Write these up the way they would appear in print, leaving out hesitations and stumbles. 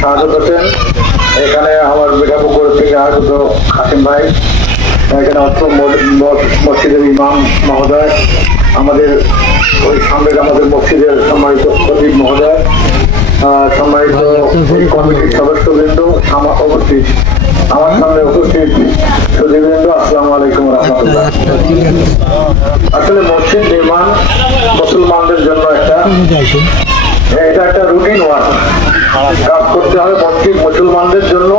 শাহাদত হোসেন, এখানে আমার মিঠাপুকুর থেকে আগত হাকিম ভাই, এখানে অত্র মসজিদের ইমাম মহোদয়, আমাদের ওই সামনের আমাদের মসজিদের সম্মানিত খতিব মহোদয়, সম্মানিত কমিটির সদস্যবৃন্দ উপস্থিত, আমার সামনে উপস্থিত সুধীবৃন্দ, আসসালামু আলাইকুম রহমতুল্লাহ। আসলে মসজিদ নির্মাণ মুসলমানদের জন্য এটা একটা রুটিন ওয়ার্ক, কাজ করতে হবে। মসজিদ মুসলমানদের জন্য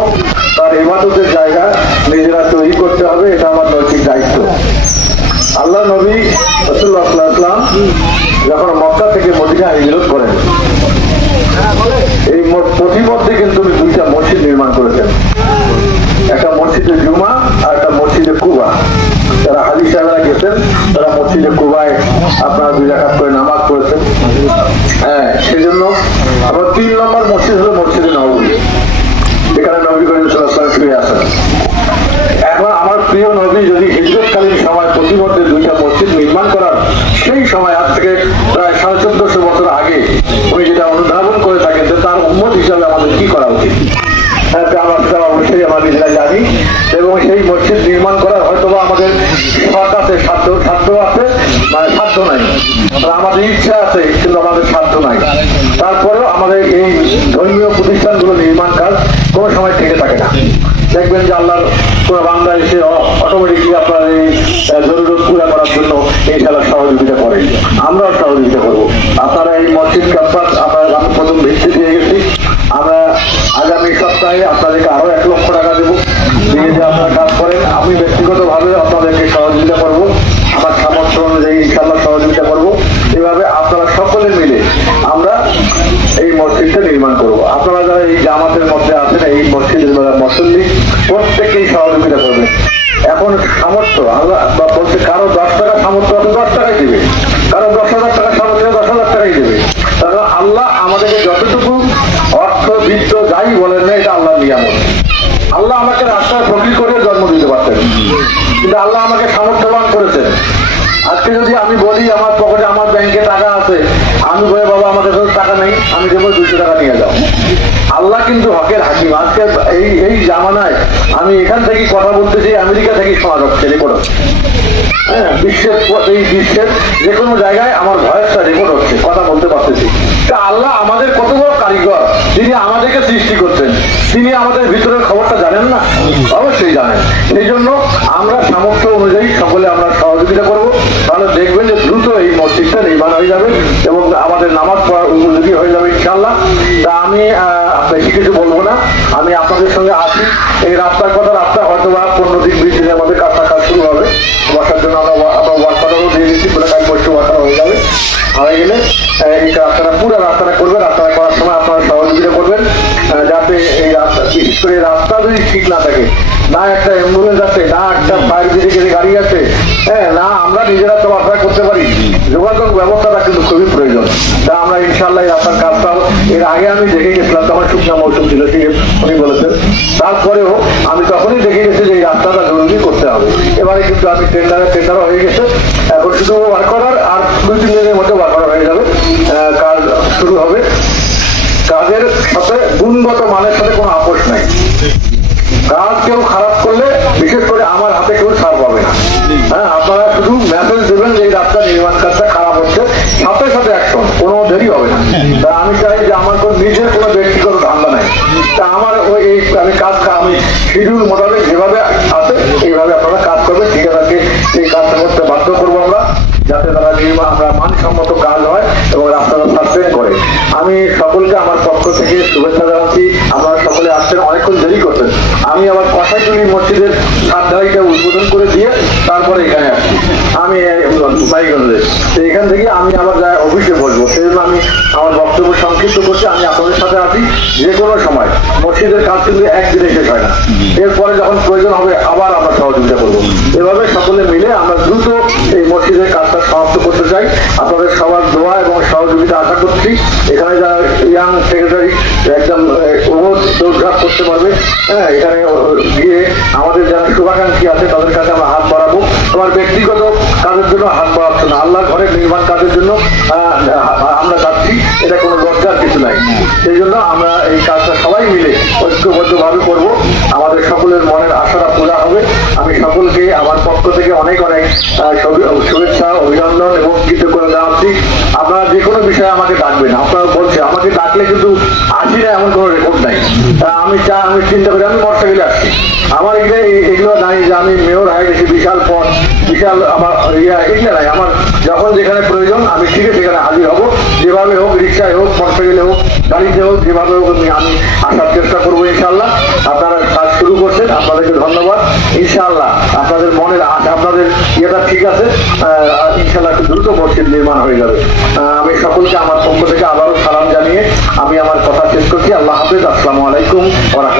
তার ইবাদতের জায়গা নিজেরা তৈরি করতে হবে, এটা আমার নৈতিক দায়িত্ব। আল্লাহ নবী রাসূলুল্লাহ সাল্লাল্লাহু আলাইহি ওয়াসাল্লাম যখন মক্কা থেকে মদিনা হিজরত করেন, এই প্রতিমধ্যে কিন্তু দুইটা মসজিদ নির্মাণ করেছেন, একটা মসজিদে জুমা আর একটা মসজিদে কুবা। যারা হাজি সাহেবরা গেছেন তারা মসজিদে কুবায় আপনারা 2 রাকাত করে নামাজ পড়েছেন। হ্যাঁ, সেই জন্য আমার 3 নম্বর মসজিদ হলো মসজিদে নববী, যেখানে নবী করিম সাল্লাল্লাহু আলাইহি ওয়াসাল্লাম শুয়ে আছেন। এখন আমার প্রিয় নবী যদি হিজরতকালীন সময় প্রতিমধ্যে 2টা মসজিদ নির্মাণ করার সেই সময়, আজ থেকে প্রায় 1450 বছর আগে উনি যেটা অনুধাবন করে থাকেন, যে তার উম্মত হিসাবে আমাদের কি করা উচিত, আমরা অবশ্যই আমরা নিজেরা জানি। এবং সেই মসজিদ নির্মাণ করার হয়তো বা আমাদের শখ আছে, সাধ্য আছে, মানে সাধ্য নাই, আমাদের ইচ্ছা আছে কিন্তু আমাদের সাধ্য নাই। তারপরেও আমাদের এই ধর্মীয় প্রতিষ্ঠানগুলো নির্মাণ কাজ কোনো সময় থেকে থাকে না। দেখবেন যে আল্লাহর কোন বান্দা এসে অটোমেটিকলি আপনার এই জরুরত পুরা করার জন্য এই খেলার সহযোগিতা করে, আমরাও সহযোগিতা করবো। আপনারা এই মসজিদ ক্যাম্পাস আমরা প্রথম ভিত্তি দিয়ে গেছি, আমরা আগামী সপ্তাহে আপনাদেরকে আরো 1 লক্ষ টাকা দেবো, দিয়ে যে আপনারা কাজ করেন। আমি ব্যক্তিগতভাবে আপনাদেরকে সহযোগিতা করবো, আমার সামর্থ্য অনুযায়ী ইনশাআল্লাহ সহযোগিতা করবো। এভাবে আপনারা সকলে মিলে আমরা এই মসজিদটা নির্মাণ করবো। আপনারা যারা এই জামাতের মধ্যে আছেন, এই মসজিদের মুসল্লি, প্রত্যেকেই সহযোগিতা করবে। এখন সামর্থ্য বলতে কারো 10 টাকা সামর্থ্য আছে 10 টাকাই দেবে, কারো 10,000 টাকা সামর্থ্য 10,000 টাকাই দেবে। তাহলে আল্লাহ আমাদেরকে যতটুকু অর্থ বৃত্ত যাই বলেন না, এটা আল্লাহ নিয়ামত। আল্লাহ আমাকে রাস্তায় ফকির করে জন্ম দিতে পারতেন, কিন্তু আল্লাহ আমাকে সামর্থ্যবান করেছেন। আজকে যদি আমি বলি আমার পকেটে আমার ব্যাংকে টাকা আছে, আমি বলে বাবা আমার কাছে টাকা নেই, আমি দেবো 200 টাকা নিয়ে যাও। আল্লাহ কিন্তু হকের হাকিম। আজকে এই জামানায় আমি এখান থেকে কথা বলতেছি, আমেরিকা থেকে শোনা যাচ্ছে, রেকর্ড হচ্ছে। হ্যাঁ, এই বিশ্বের যে কোনো জায়গায় আমার ভয়েসটা রেকর্ড হচ্ছে, কথা বলতে পারতেছি। তা আল্লাহ আমাদের কত বড় কারিগর, যিনি আমাদেরকে সৃষ্টি করছেন, তিনি আমাদের ভিতরের খবরটা জানেন না? অবশ্যই জানেন। সেই জন্য আমরা সামর্থ্য অনুযায়ী সকলে আমরা সহযোগিতা করব। তাহলে দেখবেন যে দ্রুত এই মসজিদটা নির্মাণ হয়ে যাবে এবং আমাদের নামাজ পড়ার উপযোগী হয়ে যাবে ইনশাআল্লাহ। তা আমি বেশি কিছু বলবো না, আমি আপনাদের সঙ্গে আছি। এই রাস্তার কথা, রাস্তা হয়তো বা 15 দিন 20 দিনের মধ্যে কাজ শুরু হবে। বসার জন্য আমরা ওয়ার্কারও দিয়ে দিচ্ছি, পুরো কাজ বসে ওয়ার্কার হয়ে যাবে। হয়ে গেলে এই রাস্তাটা পুরো রাস্তাটা করবে। রাস্তাটা করার সময় আপনারা সহযোগিতা করবেন, যাতে এই রাস্তা, বিশেষ করে রাস্তা যদি ঠিক না থাকে, না একটা অ্যাম্বুলেন্স আছে, না একটা ফায়ার ব্রিগেডের গাড়ি আছে, হ্যাঁ, না আমরা নিজেরা তো আশা করতে পারি, যোগাযোগ ব্যবস্থাটা কিন্তু খুবই প্রয়োজন। তা আমরা ইনশাআল্লাহ এই রাস্তার কাজটা, এর আগে আমি দেখে গেছিলাম, তখন শুকনা মৌসুম ছিল, উনি বলেছেন। তারপরেও আমি তখনই দেখে গেছি যে এই রাস্তাটা জরুরি করতে হবে। এবারে কিন্তু আমি টেন্ডারও হয়ে গেছে, এখন শুধু ওয়ার্কার আর 2-3 দিনের মধ্যে ওয়ার্কার হয়ে যাবে, কাজ শুরু হবে। কাজের সাথে গুণগত মানের সাথে কোনো আপোষ নাই। কাজ কেউ খারাপ করলে, বিশেষ করে আমার হাতে কেউ ছাড় পাবে না। হ্যাঁ, আপনারা শুধু মেসেজ দেবেন যে এই রাস্তা নির্মাণ কাজটা খারাপ হচ্ছে, সাথে সাথে অ্যাকশন, কোনো দেরি হবে না। তা আমি চাই যে আমার নিজের কোনো ব্যক্তিগত ধান্দা নাই। তা আমার আমি আমি শিডিউল মোতাবেক যেভাবে আছে এইভাবে আপনারা কাজ করবেন, ঠিকাদারকে এই কাজটা করতে বাধ্য করবো আমরা, যাতে তারা আমরা মানসম্মত কাজ হয় এবং রাস্তাটা সাসপেন্ড করে। আমি সকলকে আমার পক্ষ থেকে শুভেচ্ছা জানাচ্ছি। আপনারা সকলে আসছেন, অনেকক্ষণ দেরি করছেন। আমি আবার কষাইটুলি মসজিদের সাতধারিটা উদ্বোধন করে দিয়ে তারপরে এখানে আসছি, আমি বাইগঞ্জে। এখান থেকে আমি আবার অফিসে বসবো, সেই জন্য আমি আমার বক্তব্য সংক্ষিপ্ত করছি। আমি আপনাদের সাথে আছি যে কোনো সময়। মসজিদের কাজ কিন্তু একদিনে শেষ হয় না, এরপরে যখন প্রয়োজন হবে আবার আমরা সহযোগিতা করবো। এভাবে সকলে মিলে আমরা দ্রুত এই মসজিদের কাজটা সমাপ্ত করতে চাই। আপনাদের সবার দোয়া এবং সহযোগিতা আশা করছি। এখানে যারা ইয়াং সেক্রেটারি একদম দৌড়ঝাঁপ করতে পারবে, হ্যাঁ, এখানে গিয়ে আমাদের যারা শুভাকাঙ্ক্ষী আছে তাদের কাছে আমরা হাত বাড়াবো। তোমার ব্যক্তিগত কাজের জন্য হাত বাড়াচ্ছ না, আল্লাহ ঘরের নির্মাণ কাজের জন্য আমরা যাচ্ছি, এটা কোনো লজ্জার কিছু নাই। সেই জন্য আমরা এই কাজটা সবাই সবাই মিলে ঐক্যবদ্ধভাবে করব, আমাদের সকলের মনের আশাটা পূজা হবে। আমি সকলকে আমার পক্ষ থেকে অনেক অনেক শুভেচ্ছা, অভিনন্দন এবং কৃতজ্ঞতা জানাচ্ছি। আপনারা যে কোনো বিষয়ে আমাকে ডাকবেন, আপনারা বলছে আমাকে ডাকলে কিন্তু আসি না এমন কোনো রেকর্ড নাই। আমি চিন্তা করি আমি মোটরসাইকেলে আসছি, আমার এগুলো নাই যে আমি মেয়র হয়ে গেছি, বিশাল পথ, বিশাল আমার এগুলো নাই। আমার যখন যেখানে প্রয়োজন আমি ঠিকই সেখানে হাজির হব, যেভাবে হোক, রিক্সায় হোক, মোটরসাইকেলে হোক, গাড়িতে হোক, যেভাবে হোক আমি আসার চেষ্টা করবো ইনশাল্লাহ। আপনারা কাজ শুরু করছেন, আপনাদেরকে ধন্যবাদ। ইনশাআল্লাহ আপনাদের মনের আপনাদের ইয়েটা ঠিক আছে, ইনশাআল্লাহ একটু দ্রুত মসজিদ নির্মাণ হয়ে যাবে। আমি সকলকে আমার পক্ষ থেকে আবারও সালাম জানিয়ে আমি আমার কথা শেষ করছি। আল্লাহ হাফেজ, আসসালামু আলাইকুম ওয়া রাহমাতুল্লাহ।